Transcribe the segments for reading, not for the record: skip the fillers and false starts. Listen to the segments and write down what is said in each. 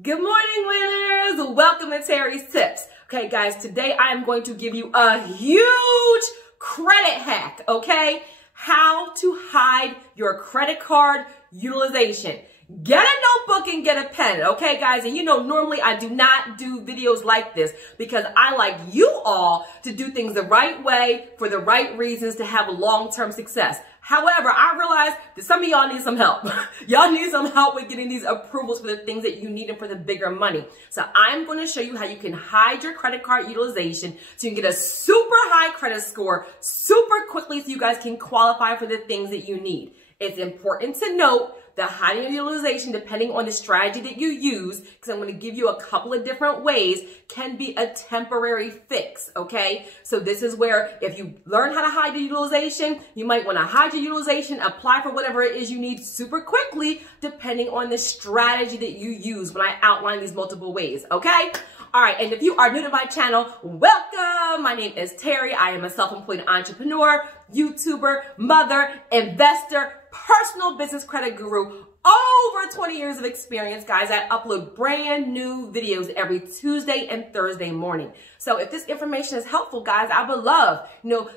Good morning, winners. Welcome to Terri's Tips. Okay, guys, today I am going to give you a huge credit hack, okay? How to hide your credit card utilization. Get a notebook and get a pen, okay, guys? And you know, normally I do not do videos like this because I like you all to do things the right way for the right reasons to have long-term success. However, I realize that some of y'all need some help. Y'all need some help with getting these approvals for the things that you need and for the bigger money. So I'm going to show you how you can hide your credit card utilization so you can get a super high credit score super quickly so you guys can qualify for the things that you need. It's important to note that hiding your utilization, depending on the strategy that you use, because I'm going to give you a couple of different ways, can be a temporary fix, okay? So this is where if you learn how to hide your utilization, you might want to hide your utilization, apply for whatever it is you need super quickly, depending on the strategy that you use when I outline these multiple ways, okay? All right, and if you are new to my channel, welcome. My name is Terri. I am a self-employed entrepreneur, YouTuber, mother, investor, personal business credit guru, over 20 years of experience, guys. I upload brand new videos every Tuesday and Thursday morning. So if this information is helpful, guys, I would love,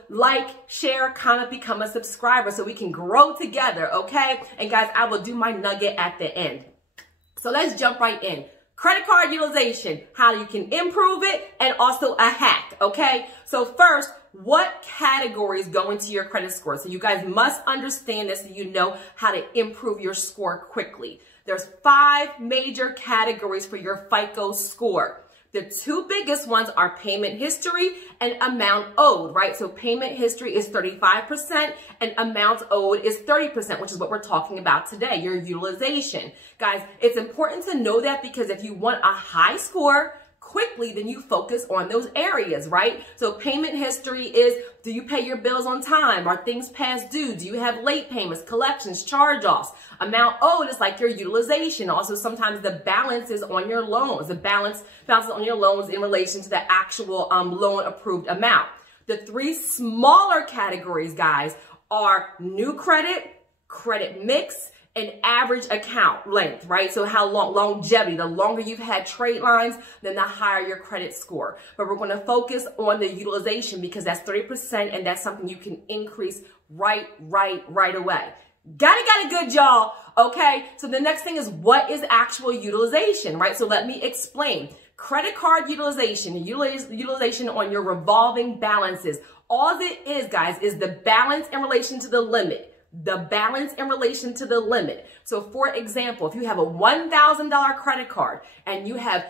like, share, comment, become a subscriber so we can grow together, okay? And guys, I will do my nugget at the end. So let's jump right in. Credit card utilization, how you can improve it, and also a hack, okay? So first, what categories go into your credit score? So you guys must understand this so you know how to improve your score quickly. There's 5 major categories for your Fico score. The 2 biggest ones are payment history and amount owed, right? So payment history is 35% and amount owed is 30%, which is what we're talking about today, your utilization. Guys, it's important to know that because if you want a high score quickly, then you focus on those areas, right? So payment history is, do you pay your bills on time? Are things past due? Do you have late payments, collections, charge-offs? Amount owed is like your utilization. Also, sometimes the balance is on your loans. The balance is on your loans in relation to the actual loan approved amount. The 3 smaller categories, guys, are new credit, credit mix, and average account length, right? So how long, longevity, the longer you've had trade lines, then the higher your credit score. But we're gonna focus on the utilization because that's 30% and that's something you can increase right away. Got it good, y'all, okay? So the next thing is, what is actual utilization, right? So let me explain. Credit card utilization, utilization on your revolving balances. All it is, guys, is the balance in relation to the limit. The balance in relation to the limit. So for example, if you have a $1,000 credit card and you have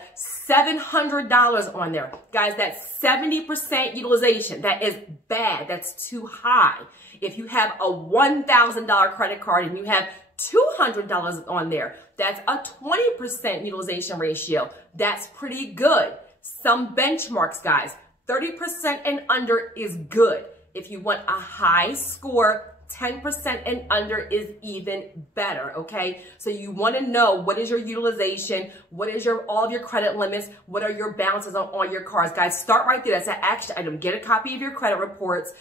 $700 on there, guys, that's 70% utilization. That is bad. That's too high. If you have a $1,000 credit card and you have $200 on there, that's a 20% utilization ratio. That's pretty good. Some benchmarks, guys, 30% and under is good. If you want a high score, 10% and under is even better, okay? So you want to know what is your utilization, what is all of your credit limits, what are your balances on all your cards. Guys, start right there. That's an action item. Get a copy of your credit reports.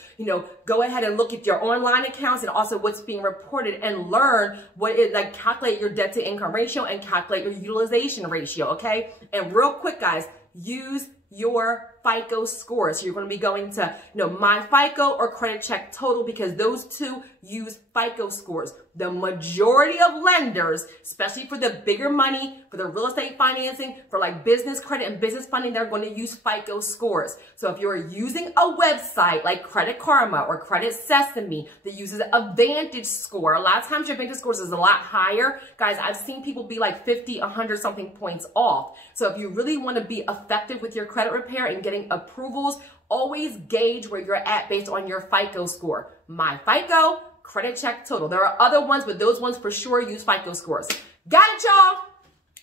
Go ahead and look at your online accounts and also what's being reported and learn calculate your debt to income ratio and calculate your utilization ratio, okay? And real quick, guys, use your Fico score. So you're going to be going to, My Fico or Credit Check Total because those 2 use Fico scores. The majority of lenders, especially for the bigger money, for the real estate financing, for like business credit and business funding, they're going to use Fico scores. So if you're using a website like Credit Karma or Credit Sesame that uses a Vantage score, a lot of times your Vantage scores is a lot higher. Guys, I've seen people be like 50, 100 something points off. So if you really want to be effective with your credit repair and getting approvals, always gauge where you're at based on your Fico score. My Fico, Credit Check Total. There are other ones, but those ones for sure use Fico scores. Got it, y'all?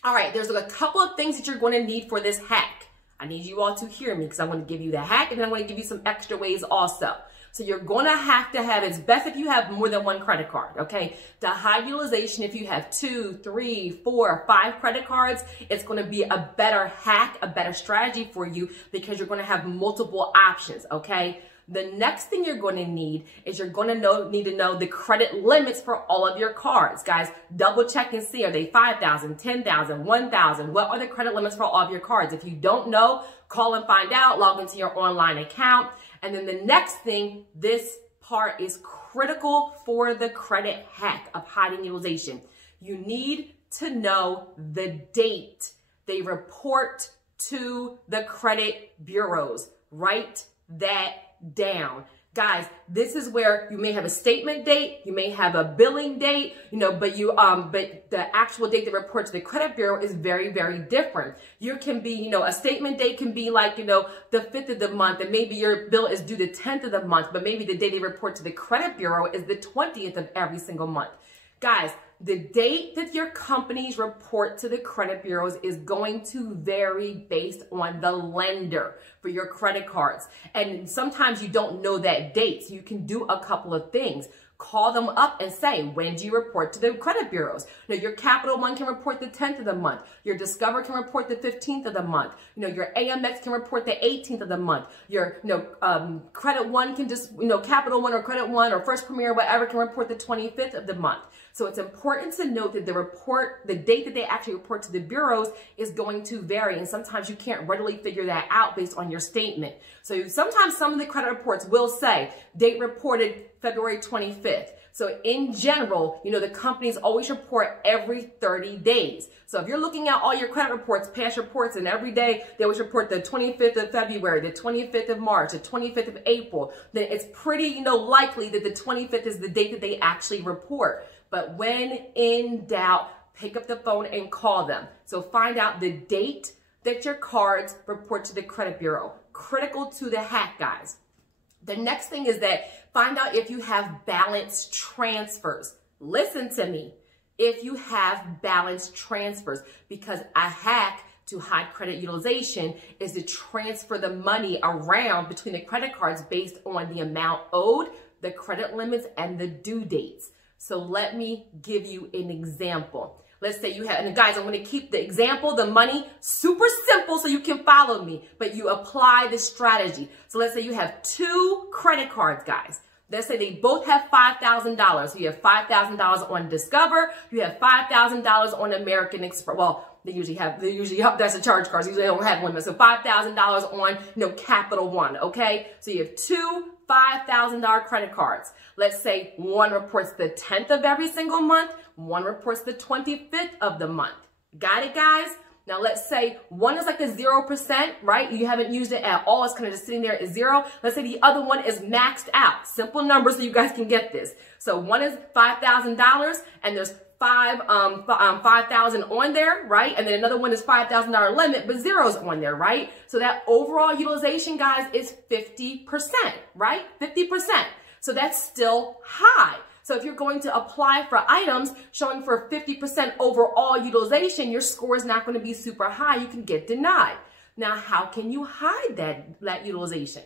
All right, there's a couple of things that you're going to need for this hack. I need you all to hear me because I'm going to give you the hack and then I'm going to give you some extra ways also. So you're going to have, it's best if you have more than 1 credit card, okay? The high utilization, if you have 2, 3, 4, 5 credit cards, it's going to be a better hack, a better strategy for you because you're going to have multiple options, okay? The next thing you're going to need is you're going to need to know the credit limits for all of your cards. Guys, double check and see, are they 5,000, 10,000, 1,000? What are the credit limits for all of your cards? If you don't know, call and find out, log into your online account. And then the next thing, this part is critical for the credit hack of hiding utilization. You need to know the date they report to the credit bureaus. Write that down. Guys, this is where you may have a statement date, you may have a billing date, but the actual date that reports to the credit bureau is very, very different. You can be, a statement date can be like, the 5th of the month, and maybe your bill is due the 10th of the month, but maybe the day they report to the credit bureau is the 20th of every single month. Guys, the date that your companies report to the credit bureaus is going to vary based on the lender for your credit cards. And sometimes you don't know that date, so you can do a couple of things. Call them up and say, when do you report to the credit bureaus? Your Capital One can report the 10th of the month. Your Discover can report the 15th of the month. Your AMX can report the 18th of the month. Your Credit One can just, Capital One or Credit One or First Premier, whatever, can report the 25th of the month. So it's important to note that the date that they actually report to the bureaus is going to vary. And sometimes you can't readily figure that out based on your statement. So sometimes some of the credit reports will say date reported February 25th. So in general, the companies always report every 30 days. So if you're looking at all your credit reports, past reports, and every day they always report the 25th of February, the 25th of March, the 25th of April, then it's pretty, likely that the 25th is the date that they actually report. But when in doubt, pick up the phone and call them. So find out the date that your cards report to the credit bureau. Critical to the hack, guys. The next thing is that find out if you have balance transfers. Listen to me. If you have balance transfers, because a hack to hide credit utilization is to transfer the money around between the credit cards based on the amount owed, the credit limits, and the due dates. So let me give you an example. Let's say you have, and guys, I'm going to keep the example, the money, super simple so you can follow me, but you apply the strategy. So let's say you have 2 credit cards, guys. Let's say they both have $5,000. So you have $5,000 on Discover, you have $5,000 on American Express. Well, they usually have, that's a charge card, so usually they don't have limits. So $5,000 on, Capital One, okay? So you have 2 $5,000 credit cards. Let's say one reports the 10th of every single month, one reports the 25th of the month. Got it, guys? Now let's say one is like a 0%, right? You haven't used it at all. It's kind of just sitting there at 0. Let's say the other one is maxed out. Simple numbers so you guys can get this. So one is $5,000 and there's 5,000 on there, right? And then another one is $5,000 limit, but zero's on there, right? So that overall utilization, guys, is 50%, right? 50%. So that's still high. So if you're going to apply for items showing for 50% overall utilization, your score is not going to be super high. You can get denied. Now, how can you hide that utilization?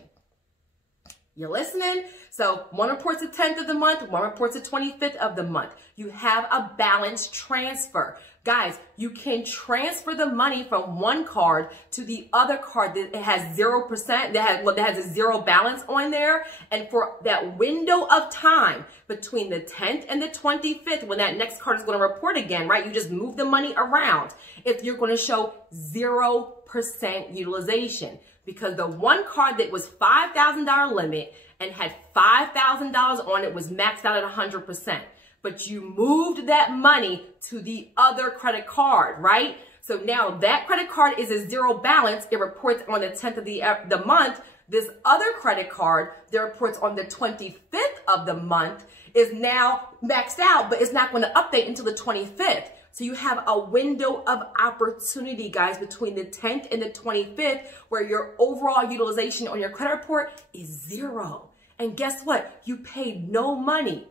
You're listening? So one reports the 10th of the month, one reports the 25th of the month. You have a balance transfer. Guys, you can transfer the money from one card to the other card that has 0%, that has a 0 balance on there. And for that window of time between the 10th and the 25th, when that next card is going to report again, right? You just move the money around. If you're going to show 0% utilization, because the one card that was $5,000 limit and had $5,000 on it was maxed out at 100%. But you moved that money to the other credit card, right? So now that credit card is a 0 balance. It reports on the 10th of the month. This other credit card that reports on the 25th of the month is now maxed out, but it's not going to update until the 25th. So you have a window of opportunity, guys, between the 10th and the 25th where your overall utilization on your credit report is 0. And guess what? You paid no money.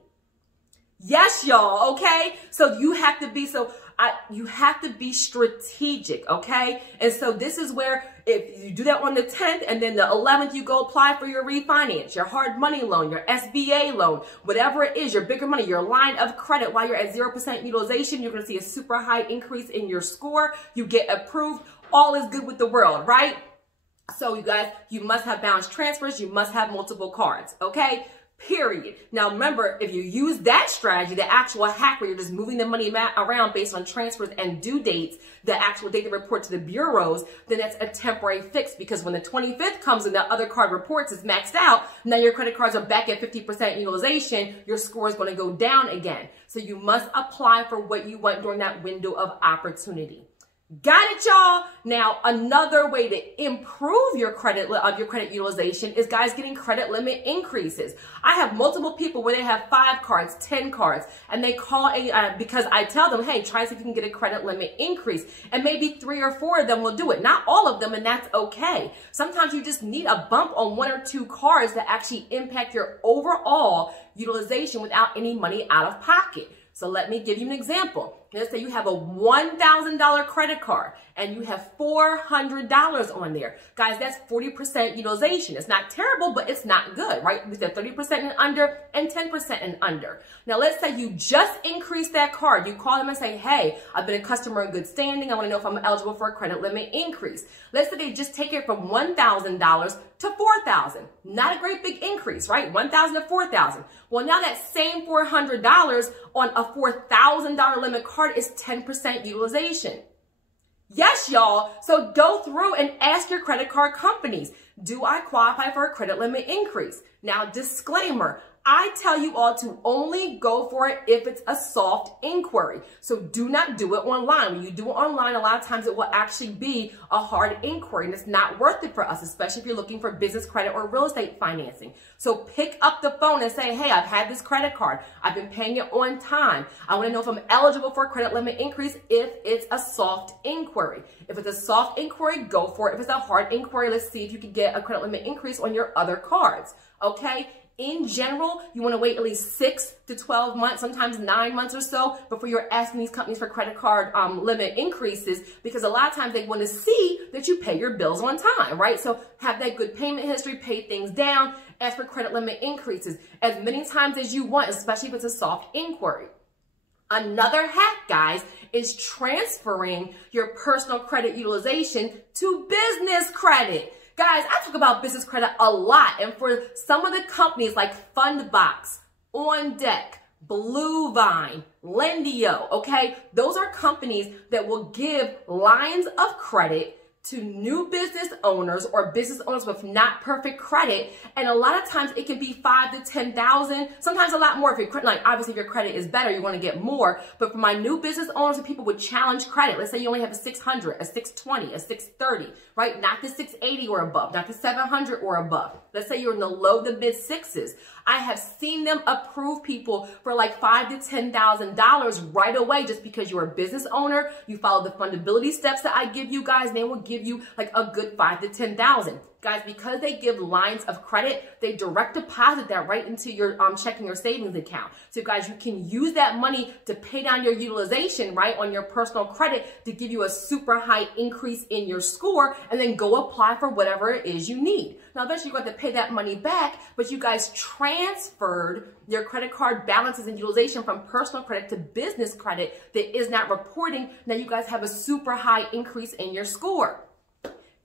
Yes, y'all, okay? So you have to be strategic, okay? And so this is where if you do that on the 10th and then the 11th, you go apply for your refinance, your hard money loan, your SBA loan, whatever it is, your bigger money, your line of credit, while you're at 0% utilization, you're going to see a super high increase in your score. You get approved. All is good with the world, right? So you guys, you must have balance transfers. You must have multiple cards, okay? Period. Now remember, if you use that strategy, the actual hack where you're just moving the money around based on transfers and due dates, the actual date they report to the bureaus, then that's a temporary fix, because when the 25th comes and the other card reports is maxed out, now your credit cards are back at 50% utilization, your score is going to go down again. So you must apply for what you want during that window of opportunity. Got it, y'all? Now, another way to improve your credit utilization is, guys, getting credit limit increases. I have multiple people where they have 5 cards, 10 cards, and they call because I tell them, hey, try to see if you can get a credit limit increase. And maybe 3 or 4 of them will do it. Not all of them, and that's okay. Sometimes you just need a bump on 1 or 2 cards to actually impact your overall utilization without any money out of pocket. So let me give you an example. Let's say you have a $1,000 credit card and you have $400 on there. Guys, that's 40% utilization. It's not terrible, but it's not good, right? We said 30% and under and 10% and under. Now, let's say you just increased that card. You call them and say, hey, I've been a customer in good standing. I want to know if I'm eligible for a credit limit increase. Let's say they just take it from $1,000 to $4,000. Not a great big increase, right? $1,000 to $4,000. Well, now that same $400 on a $4,000 limit card is 10% utilization. Yes, y'all. So go through and ask your credit card companies, do I qualify for a credit limit increase? Now, disclaimer, I tell you all to only go for it if it's a soft inquiry. So do not do it online. When you do it online, a lot of times it will actually be a hard inquiry, and it's not worth it for us, especially if you're looking for business credit or real estate financing. So pick up the phone and say, hey, I've had this credit card. I've been paying it on time. I want to know if I'm eligible for a credit limit increase if it's a soft inquiry. If it's a soft inquiry, go for it. If it's a hard inquiry, let's see if you can get a credit limit increase on your other cards, okay? In general, you want to wait at least 6 to 12 months, sometimes 9 months or so, before you're asking these companies for credit card limit increases, because a lot of times they want to see that you pay your bills on time, right? So have that good payment history, pay things down, ask for credit limit increases as many times as you want, especially if it's a soft inquiry. Another hack, guys, is transferring your personal credit utilization to business credit. Guys, I talk about business credit a lot, and for some of the companies like Fundbox, On Deck, Blue Vine, Lendio, okay? Those are companies that will give lines of credit to new business owners or business owners with not perfect credit. And a lot of times it can be $5,000 to $10,000, sometimes a lot more if your like obviously if your credit is better, you want to get more. But for my new business owners and people with challenge credit, let's say you only have a 600, a 620, a 630, right? Not the 680 or above, not the 700 or above. Let's say you're in the low to mid sixes. I have seen them approve people for like $5,000 to $10,000 right away just because you're a business owner. You follow the fundability steps that I give you guys, and they will give you like a good $5,000 to $10,000. Guys, because they give lines of credit, they direct deposit that right into your checking or savings account. So guys, you can use that money to pay down your utilization, right, on your personal credit to give you a super high increase in your score, and then go apply for whatever it is you need. Now, eventually you're going to pay that money back, but you guys transferred your credit card balances and utilization from personal credit to business credit that is not reporting. Now you guys have a super high increase in your score.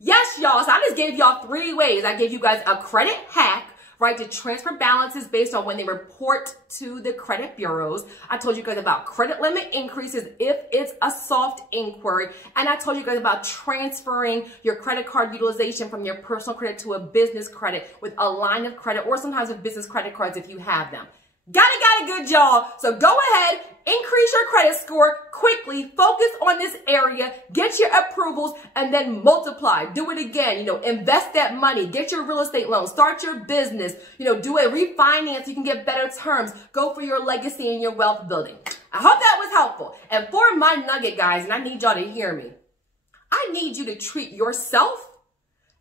Yes, y'all. So I just gave y'all 3 ways. I gave you guys a credit hack, right, to transfer balances based on when they report to the credit bureaus. I told you guys about credit limit increases if it's a soft inquiry. And I told you guys about transferring your credit card utilization from your personal credit to a business credit with a line of credit, or sometimes with business credit cards if you have them. Got it good, y'all. So go ahead, increase your credit score quickly, focus on this area, get your approvals, and then multiply. Do it again, invest that money, get your real estate loan, start your business, do a refinance, you can get better terms, go for your legacy and your wealth building. I hope that was helpful. And for my nugget, guys, and I need y'all to hear me, I need you to treat yourself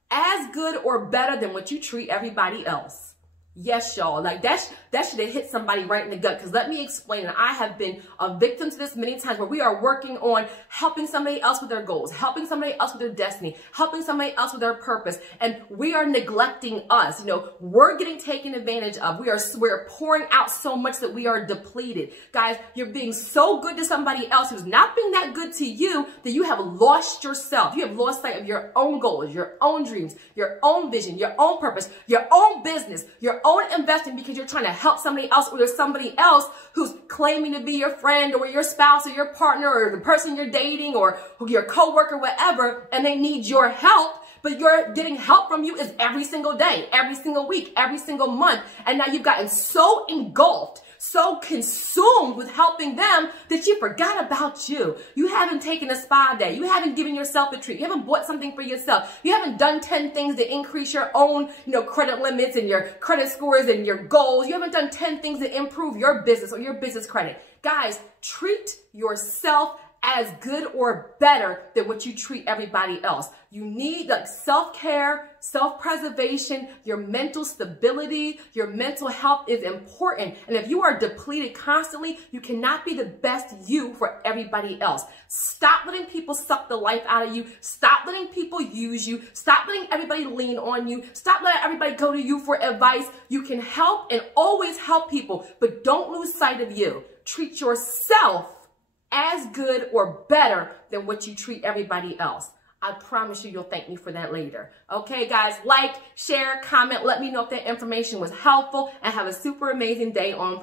as good or better than what you treat everybody else. Yes, y'all, like that should have hit somebody right in the gut, because let me explain, and I have been a victim to this many times, where we are working on helping somebody else with their goals, helping somebody else with their destiny, helping somebody else with their purpose, and we are neglecting us. You know, we're getting taken advantage of. We're pouring out so much that we are depleted. Guys, you're being so good to somebody else who's not being that good to you that you have lost yourself. You have lost sight of your own goals, your own dreams, your own vision, your own purpose, your own business, your own investing, because you're trying to help somebody else, or there's somebody else who's claiming to be your friend or your spouse or your partner or the person you're dating or your coworker, whatever, and they need your help. But you're getting help from you is every single day, every single week, every single month. And now you've gotten so engulfed, so consumed with helping them that you forgot about you. You haven't taken a spa day. You haven't given yourself a treat. You haven't bought something for yourself. You haven't done 10 things to increase your own, credit limits and your credit scores and your goals. You haven't done 10 things to improve your business or your business credit. Guys, treat yourself as good or better than what you treat everybody else. You need like self-care, self-preservation, your mental stability, your mental health is important. And if you are depleted constantly, you cannot be the best you for everybody else. Stop letting people suck the life out of you. Stop letting people use you. Stop letting everybody lean on you. Stop letting everybody go to you for advice. You can help and always help people, but don't lose sight of you. Treat yourself as good or better than what you treat everybody else. I promise you, you'll thank me for that later. Okay, guys, like, share, comment, let me know if that information was helpful, and have a super amazing day on